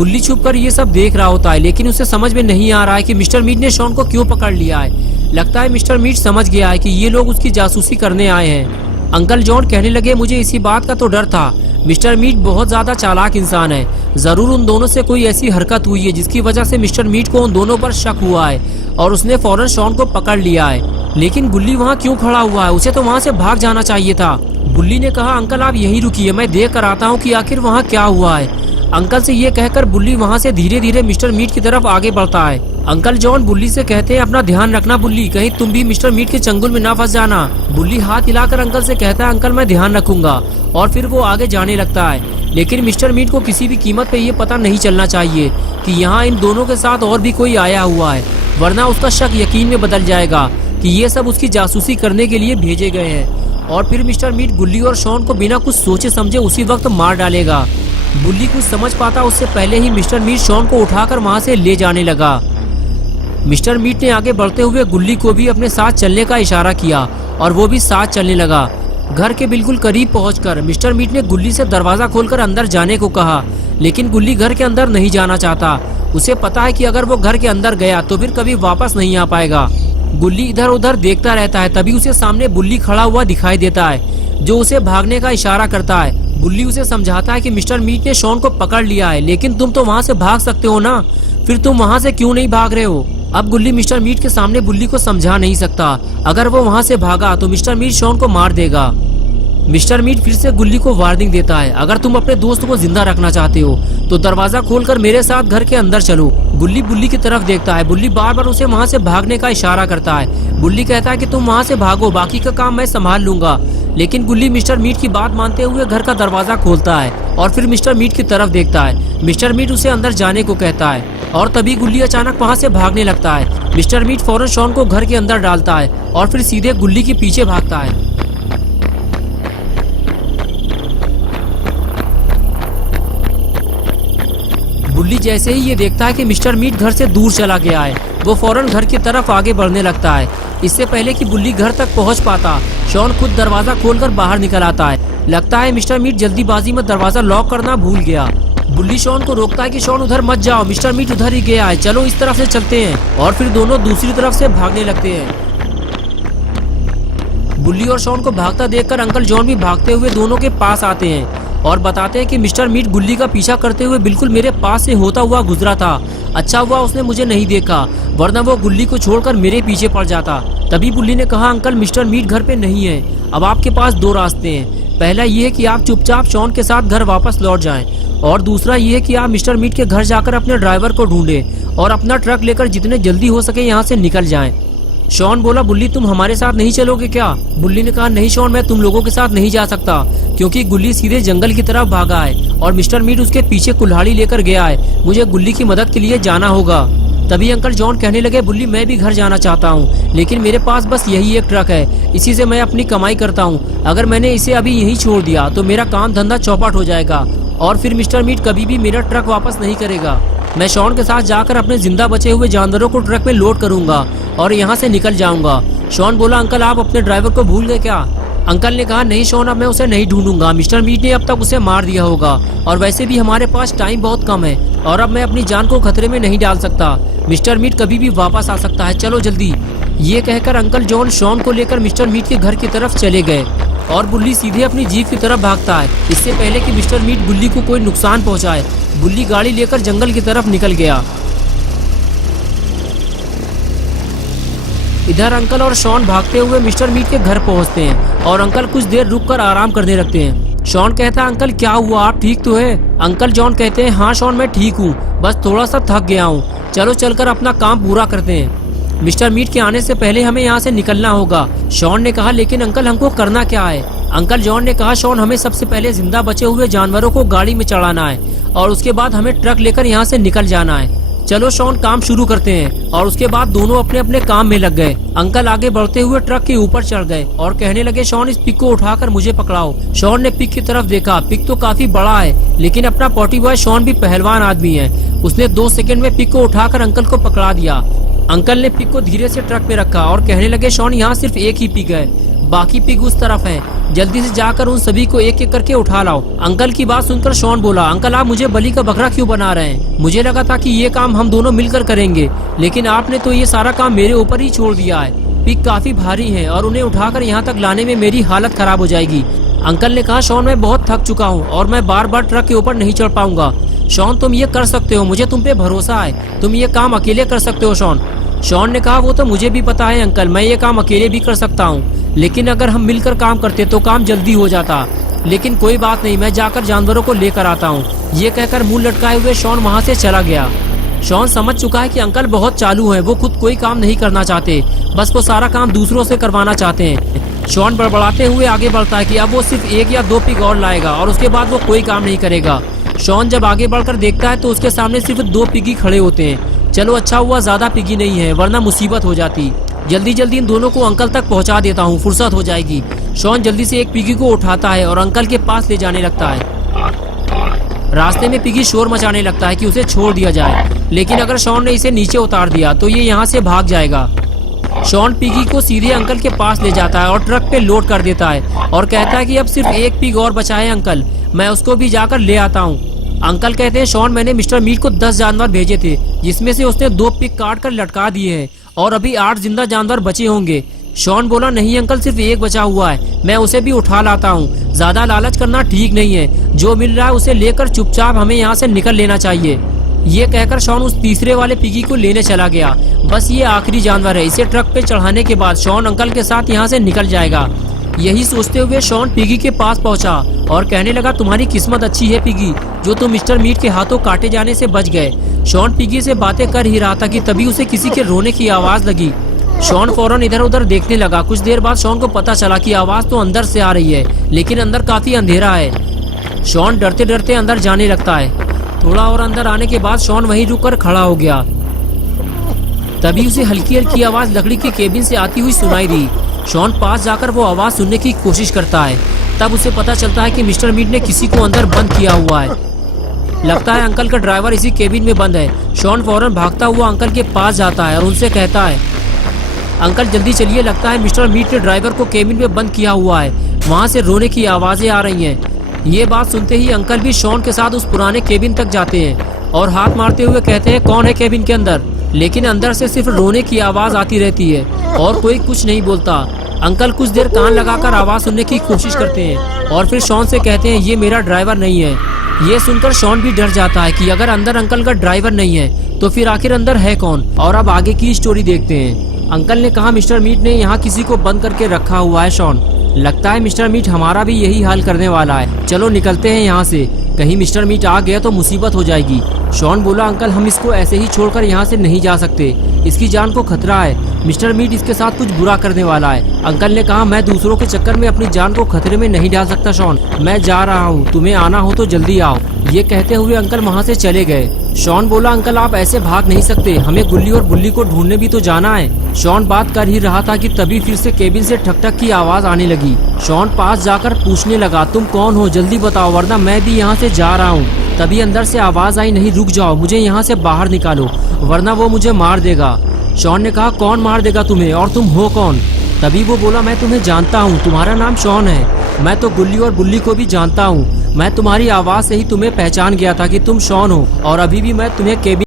बुल्ली छुपकर ये सब देख रहा होता है, लेकिन उसे समझ में नहीं आ रहा है कि मिस्टर मीट ने शॉन को क्यों पकड़ लिया है। लगता है मिस्टर मीट समझ गया है कि ये लोग उसकी जासूसी करने आए हैं। अंकल जॉन कहने लगे, मुझे इसी बात का तो डर था। मिस्टर मीट बहुत ज्यादा चालाक इंसान है। जरूर उन दोनों से कोई ऐसी हरकत हुई है जिसकी वजह से मिस्टर मीट को उन दोनों पर शक हुआ है और उसने फौरन शॉन को पकड़ लिया है। लेकिन बुल्ली वहाँ क्यों खड़ा हुआ है? उसे तो वहाँ से भाग जाना चाहिए था। बुल्ली ने कहा, अंकल आप यहीं रुकिए, मैं देख कर आता हूँ कि आखिर वहाँ क्या हुआ है। अंकल से ये कहकर बुल्ली वहाँ से धीरे धीरे मिस्टर मीट की तरफ आगे बढ़ता है। अंकल जॉन बुल्ली से कहते हैं, अपना ध्यान रखना बुल्ली, कहीं तुम भी मिस्टर मीट के चंगुल में ना फंस जाना। बुल्ली हाथ हिलाकर अंकल से कहता है, अंकल मैं ध्यान रखूंगा, और फिर वो आगे जाने लगता है। लेकिन मिस्टर मीट को किसी भी कीमत पे ये पता नहीं चलना चाहिए कि यहाँ इन दोनों के साथ और भी कोई आया हुआ है, वरना उसका शक यकीन में बदल जाएगा कि ये सब उसकी जासूसी करने के लिए भेजे गए हैं। और फिर मिस्टर मीट बुल्ली और शॉन को बिना कुछ सोचे समझे उसी वक्त मार डालेगा। बुल्ली कुछ समझ पाता उससे पहले ही मिस्टर मीट शॉन को उठाकर वहाँ से ले जाने लगा। मिस्टर मीट ने आगे बढ़ते हुए गुल्ली को भी अपने साथ चलने का इशारा किया और वो भी साथ चलने लगा। घर के बिल्कुल करीब पहुंचकर मिस्टर मीट ने गुल्ली से दरवाजा खोलकर अंदर जाने को कहा, लेकिन गुल्ली घर के अंदर नहीं जाना चाहता। उसे पता है कि अगर वो घर के अंदर गया तो फिर कभी वापस नहीं आ पाएगा। गुल्ली इधर उधर देखता रहता है। तभी उसे सामने बुल्ली खड़ा हुआ दिखाई देता है जो उसे भागने का इशारा करता है। बुल्ली उसे समझाता है कि मिस्टर मीट ने शॉन को पकड़ लिया है, लेकिन तुम तो वहाँ से भाग सकते हो ना, फिर तुम वहाँ से क्यों नहीं भाग रहे हो? अब गुल्ली मिस्टर मीट के सामने बुल्ली को समझा नहीं सकता। अगर वो वहाँ से भागा तो मिस्टर मीट शॉन को मार देगा। मिस्टर मीट फिर से गुल्ली को वार्निंग देता है, अगर तुम अपने दोस्त को जिंदा रखना चाहते हो तो दरवाजा खोलकर मेरे साथ घर के अंदर चलो। गुल्ली बुल्ली की तरफ देखता है। बुल्ली बार बार उसे वहाँ से भागने का इशारा करता है। बुल्ली कहता है कि तुम वहाँ से भागो, बाकी का काम मैं संभाल लूंगा। लेकिन गुल्ली मिस्टर मीट की बात मानते हुए घर का दरवाजा खोलता है और फिर मिस्टर मीट की तरफ देखता है। मिस्टर मीट उसे अंदर जाने को कहता है और तभी गुल्ली अचानक वहाँ से भागने लगता है। मिस्टर मीट फौरन शॉन को घर के अंदर डालता है और फिर सीधे गुल्ली के पीछे भागता है। बुल्ली जैसे ही ये देखता है कि मिस्टर मीट घर से दूर चला गया है, वो फौरन घर की तरफ आगे बढ़ने लगता है। इससे पहले कि बुल्ली घर तक पहुंच पाता, शॉन खुद दरवाजा खोलकर बाहर निकल आता है। लगता है मिस्टर मीट जल्दीबाजी में दरवाजा लॉक करना भूल गया। बुल्ली शॉन को रोकता है कि शॉन उधर मत जाओ, मिस्टर मीट उधर ही गया है, चलो इस तरफ से चलते हैं। और फिर दोनों दूसरी तरफ से भागने लगते हैं। बुल्ली और शॉन को भागता देखकर अंकल जॉन भी भागते हुए दोनों के पास आते हैं और बताते हैं कि मिस्टर मीट गुल्ली का पीछा करते हुए बिल्कुल मेरे पास से होता हुआ गुजरा था। अच्छा हुआ उसने मुझे नहीं देखा, वरना वो गुल्ली को छोड़कर मेरे पीछे पड़ जाता। तभी बुल्ली ने कहा, अंकल मिस्टर मीट घर पे नहीं है, अब आपके पास दो रास्ते हैं। पहला ये है कि आप चुपचाप शॉन के साथ घर वापस लौट जाएं, और दूसरा ये है कि आप मिस्टर मीट के घर जाकर अपने ड्राइवर को ढूंढें और अपना ट्रक लेकर जितने जल्दी हो सके यहाँ से निकल जाएं। शॉन बोला, बुल्ली तुम हमारे साथ नहीं चलोगे क्या? बुल्ली ने कहा, नहीं शॉन, मैं तुम लोगों के साथ नहीं जा सकता, क्योंकि गुल्ली सीधे जंगल की तरफ भागा है और मिस्टर मीट उसके पीछे कुल्हाड़ी लेकर गया है। मुझे गुल्ली की मदद के लिए जाना होगा। तभी अंकल जॉन कहने लगे, बुल्ली मैं भी घर जाना चाहता हूँ, लेकिन मेरे पास बस यही एक ट्रक है, इसी से मैं अपनी कमाई करता हूँ। अगर मैंने इसे अभी यहीं छोड़ दिया तो मेरा काम धंधा चौपट हो जाएगा और फिर मिस्टर मीट कभी भी मेरा ट्रक वापस नहीं करेगा। मैं शॉन के साथ जाकर अपने जिंदा बचे हुए जानवरों को ट्रक में लोड करूंगा और यहाँ से निकल जाऊंगा। शॉन बोला, अंकल आप अपने ड्राइवर को भूल गए क्या? अंकल ने कहा, नहीं शॉन, अब मैं उसे नहीं ढूंढूंगा, मिस्टर मीट ने अब तक उसे मार दिया होगा और वैसे भी हमारे पास टाइम बहुत कम है और अब मैं अपनी जान को खतरे में नहीं डाल सकता। मिस्टर मीट कभी भी वापस आ सकता है, चलो जल्दी। ये कहकर अंकल जॉन शॉन को लेकर मिस्टर मीट के घर की तरफ चले गए और बुल्ली सीधे अपनी जीप की तरफ भागता है। इससे पहले कि मिस्टर मीट बुल्ली को कोई नुकसान पहुंचाए, बुल्ली गाड़ी लेकर जंगल की तरफ निकल गया। इधर अंकल और शॉन भागते हुए मिस्टर मीट के घर पहुंचते हैं और अंकल कुछ देर रुककर आराम करने लगते हैं। शॉन कहता है, अंकल क्या हुआ, आप ठीक तो है? अंकल जॉन कहते हैं, हाँ शॉन मैं ठीक हूँ, बस थोड़ा सा थक गया हूँ, चलो चलकर अपना काम पूरा करते हैं। मिस्टर मीट के आने से पहले हमें यहाँ से निकलना होगा। शॉन ने कहा, लेकिन अंकल हमको करना क्या है? अंकल जॉन ने कहा, शॉन हमें सबसे पहले जिंदा बचे हुए जानवरों को गाड़ी में चढ़ाना है और उसके बाद हमें ट्रक लेकर यहाँ से निकल जाना है। चलो शॉन काम शुरू करते हैं। और उसके बाद दोनों अपने अपने काम में लग गए। अंकल आगे बढ़ते हुए ट्रक के ऊपर चढ़ गए और कहने लगे, शॉन इस पिक को उठाकर मुझे पकड़ाओ। शॉन ने पिक की तरफ देखा, पिक तो काफी बड़ा है, लेकिन अपना पॉटी बॉय शॉन भी पहलवान आदमी है। उसने 2 सेकंड में पिक को उठाकर अंकल को पकड़ा दिया। अंकल ने पिक को धीरे से ट्रक पे रखा और कहने लगे, शॉन यहाँ सिर्फ एक ही पिक है, बाकी पिग उस तरफ हैं। जल्दी से जाकर उन सभी को एक एक करके उठा लाओ। अंकल की बात सुनकर शॉन बोला, अंकल आप मुझे बलि का बकरा क्यों बना रहे हैं? मुझे लगा था कि ये काम हम दोनों मिलकर करेंगे, लेकिन आपने तो ये सारा काम मेरे ऊपर ही छोड़ दिया है। पिग काफी भारी हैं और उन्हें उठाकर यहाँ तक लाने में मेरी हालत खराब हो जाएगी। अंकल ने कहा, शॉन मैं बहुत थक चुका हूँ और मैं बार बार ट्रक के ऊपर नहीं चढ़ पाऊंगा। शॉन तुम ये कर सकते हो, मुझे तुम पे भरोसा है, तुम ये काम अकेले कर सकते हो शॉन। शॉन ने कहा, वो तो मुझे भी पता है अंकल, मैं ये काम अकेले भी कर सकता हूँ, लेकिन अगर हम मिलकर काम करते तो काम जल्दी हो जाता। लेकिन कोई बात नहीं, मैं जाकर जानवरों को लेकर आता हूँ। ये कहकर मुंह लटकाए हुए शॉन वहाँ से चला गया। शॉन समझ चुका है कि अंकल बहुत चालू हैं, वो खुद कोई काम नहीं करना चाहते, बस वो सारा काम दूसरों से करवाना चाहते हैं। शॉन बड़बड़ाते हुए आगे बढ़ता है कि अब वो सिर्फ 1 या 2 पिग और लाएगा और उसके बाद वो कोई काम नहीं करेगा। शॉन जब आगे बढ़कर देखता है तो उसके सामने सिर्फ 2 पिगी खड़े होते हैं। चलो अच्छा हुआ ज्यादा पिगी नहीं है, वरना मुसीबत हो जाती। जल्दी जल्दी इन दोनों को अंकल तक पहुंचा देता हूँ, फुर्सत हो जाएगी। शॉन जल्दी से एक पिगी को उठाता है और अंकल के पास ले जाने लगता है। रास्ते में पिगी शोर मचाने लगता है कि उसे छोड़ दिया जाए, लेकिन अगर शॉन ने इसे नीचे उतार दिया तो ये यहाँ से भाग जाएगा। शॉन पिगी को सीधे अंकल के पास ले जाता है और ट्रक पे लोड कर देता है और कहता है कि अब सिर्फ 1 पिग और बचा है अंकल, मैं उसको भी जाकर ले आता हूँ। अंकल कहते हैं, शॉन मैंने मिस्टर मीट को 10 जानवर भेजे थे, जिसमें से उसने 2 पिग काट कर लटका दिए हैं और अभी 8 जिंदा जानवर बचे होंगे। शॉन बोला, नहीं अंकल, सिर्फ 1 बचा हुआ है, मैं उसे भी उठा लाता हूँ। ज्यादा लालच करना ठीक नहीं है, जो मिल रहा है उसे लेकर चुपचाप हमें यहाँ से निकल लेना चाहिए। ये कहकर शॉन उस तीसरे वाले पिगी को लेने चला गया। बस ये आखिरी जानवर है, इसे ट्रक पे चढ़ाने के बाद शॉन अंकल के साथ यहाँ से निकल जाएगा। यही सोचते हुए शॉन पिगी के पास पहुंचा और कहने लगा, तुम्हारी किस्मत अच्छी है पिगी, जो तुम मिस्टर मीट के हाथों काटे जाने से बच गए। शॉन पिगी से बातें कर ही रहा था कि तभी उसे किसी के रोने की आवाज लगी। शॉन फौरन इधर उधर देखने लगा। कुछ देर बाद शॉन को पता चला कि आवाज तो अंदर से आ रही है, लेकिन अंदर काफी अंधेरा है। शॉन डरते डरते अंदर जाने लगता है। थोड़ा और अंदर आने के बाद शॉन वहीं रुककर खड़ा हो गया। तभी उसे हल्की हल्की आवाज लकड़ी के केबिन से आती हुई सुनाई दी। शॉन पास जाकर वो आवाज सुनने की कोशिश करता है। तब उसे पता चलता है कि मिस्टर मीट ने किसी को अंदर बंद किया हुआ है। लगता है अंकल का ड्राइवर इसी केबिन में बंद है। शॉन फौरन भागता हुआ अंकल के पास जाता है और उनसे कहता है, अंकल जल्दी चलिए, लगता है मिस्टर मीट ने ड्राइवर को केबिन में बंद किया हुआ है, वहाँ से रोने की आवाजें आ रही हैं। ये बात सुनते ही अंकल भी शॉन के साथ उस पुराने केबिन तक जाते हैं और हाथ मारते हुए कहते हैं, कौन है केबिन के अंदर? लेकिन अंदर से सिर्फ रोने की आवाज आती रहती है और कोई कुछ नहीं बोलता। अंकल कुछ देर कान लगाकर आवाज सुनने की कोशिश करते हैं और फिर शॉन से कहते हैं, ये मेरा ड्राइवर नहीं है। ये सुनकर शॉन भी डर जाता है कि अगर अंदर अंकल का ड्राइवर नहीं है तो फिर आखिर अंदर है कौन। और अब आगे की स्टोरी देखते हैं। अंकल ने कहा, मिस्टर मीट ने यहाँ किसी को बंद करके रखा हुआ है शॉन, लगता है मिस्टर मीट हमारा भी यही हाल करने वाला है, चलो निकलते हैं यहाँ से, कहीं मिस्टर मीट आ गया तो मुसीबत हो जाएगी। शॉन बोला, अंकल हम इसको ऐसे ही छोड़कर यहाँ से नहीं जा सकते, इसकी जान को खतरा है, मिस्टर मीट इसके साथ कुछ बुरा करने वाला है। अंकल ने कहा, मैं दूसरों के चक्कर में अपनी जान को खतरे में नहीं डाल सकता शॉन, मैं जा रहा हूँ, तुम्हें आना हो तो जल्दी आओ। ये कहते हुए अंकल वहाँ से चले गए। शॉन बोला, अंकल आप ऐसे भाग नहीं सकते, हमें गुल्ली और बुल्ली को ढूंढने भी तो जाना है। शॉन बात कर ही रहा था कि तभी फिर से केबिन से ठक ठक की आवाज आने लगी। शॉन पास जाकर पूछने लगा, तुम कौन हो, जल्दी बताओ वरना मैं भी यहाँ से जा रहा हूँ। तभी अंदर से आवाज आई, नहीं रुक जाओ, मुझे यहाँ से बाहर निकालो वरना वो मुझे मार देगा। शॉन ने कहा, कौन मार देगा तुम्हें और तुम हो कौन? तभी वो बोला, मैं तुम्हें जानता हूँ, तुम्हारा नाम शॉन है, मैं तो गुल्ली और बुल्ली को भी जानता हूँ, मैं तुम्हारी आवाज से ही तुम्हें पहचान गया था कि तुम शॉन हो और अभी भी मैं तुम्हें केबिन